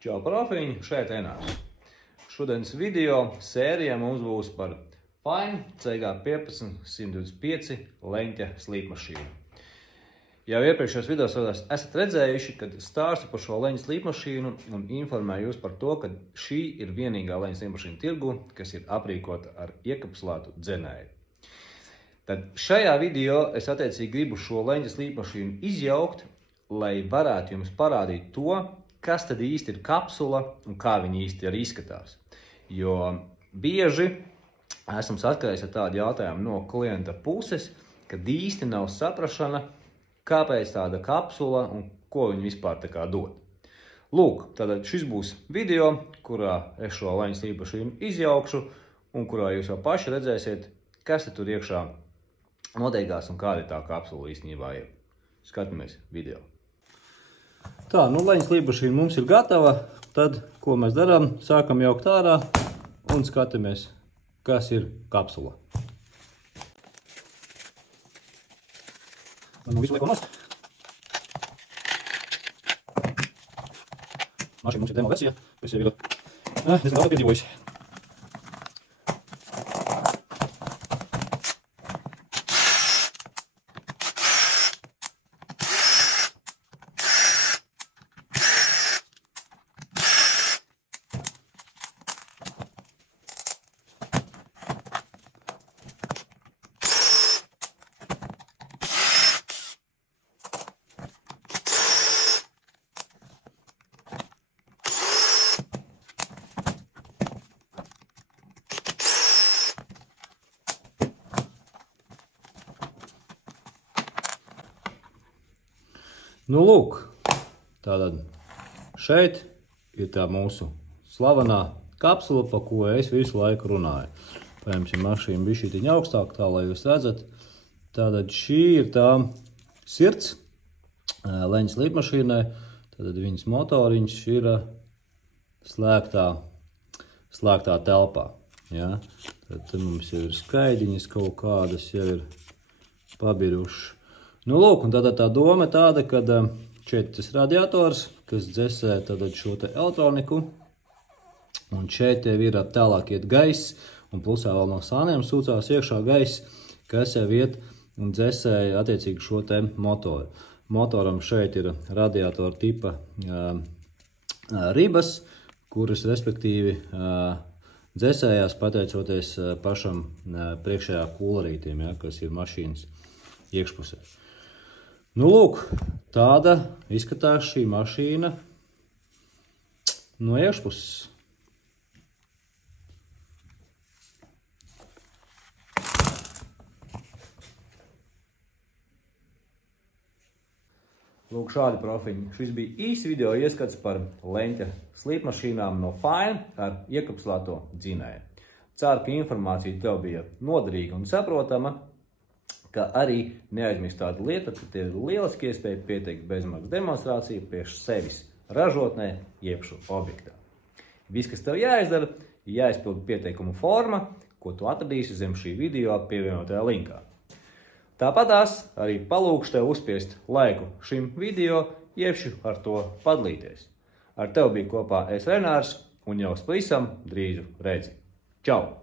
Čau profiņi, šeit Renārs. Šodienas video sērijā mums būs par Fine CG15 125 leņķa slīpmašīnu. Jau iepriekšējos video esat redzējuši, kad stāstu par šo leņķa slīpmašīnu un informēju jūs par to, ka šī ir vienīgā leņķa slīpmašīna tirgu, kas ir aprīkota ar iekapsulētu dzenēju. Tad šajā video es attiecīgi gribu šo leņķa slīpmašīnu izjaukt, lai varētu jums parādīt to, kas tad īsti ir kapsula un kā viņa īsti arī izskatās. Jo bieži esam saskarējušies ar tādu jautājumu no klienta puses, kad īsti nav saprašana, kāpēc tāda kapsula un ko viņa vispār tā kā dod. Lūk, tātad šis būs video, kurā es šo leņķa slīpmašīnu izjaukšu un kurā jūs jau paši redzēsiet, kas te tur iekšā noteikās un kāda tā kapsula īstenībā ir. Skatāmies video. Tā, leņķa slīpmašīna mums ir gatava, tad, ko mēs darām, sākam jaukt ārā un skatāmies, kas ir kapsula. Visu liekam nost. Mašīna mums ir demo versija, kas jau ir diezgan daudz piedzīvojusi. Lūk, tātad šeit ir tā mūsu slavenā kapsula, pa ko es visu laiku runāju. Paņemsim mašīnu bišķītiņu augstāk, tā lai jūs redzat. Tātad šī ir tā sirds leņķa slīpmašīnai. Tātad viņas motoriņš ir slēgtā telpā. Ja? Tad mums ir skaidiņas kaut kādas jau ir pabirušas. Lūk, un tātad tā doma tāda, ka šeit tas radiators, kas dzesē tātad šo te elektroniku, un šeit jau ir tālāk iet gaiss, un plusā vēl no sāniem sūcās iekšā gaiss, kas jau iet un dzesē attiecīgi šo te motoru. Motoram šeit ir radiatora tipa ribas, kuras respektīvi dzesējās pateicoties pašam priekšējā kūlerītim, ja, kas ir mašīnas iekšpusē. Lūk, tāda izskatās šī mašīna no iekšpuses. Lūk, šādi profiņi. Šis bija īsts video ieskats par leņķa slīpmašīnām no Fine ar iekapsulēto dzinēju. Ceru, ka informācija tev bija noderīga un saprotama, ka arī neaizmirst tāda lieta, ka te ir lieliski iespēja pieteikt bezmaksas demonstrāciju priekš sevis ražotnē, jebšu objektā. Viss, kas tev jāizdara, jāizpilda pieteikumu forma, ko tu atradīsi zem šī video pievienotajā linkā. Tāpatās arī palūkšu tev uzspiest laiku šim video, jebšu ar to padalīties. Ar tev bija kopā es Renārs un jau pavisam drīzu redzi. Čau!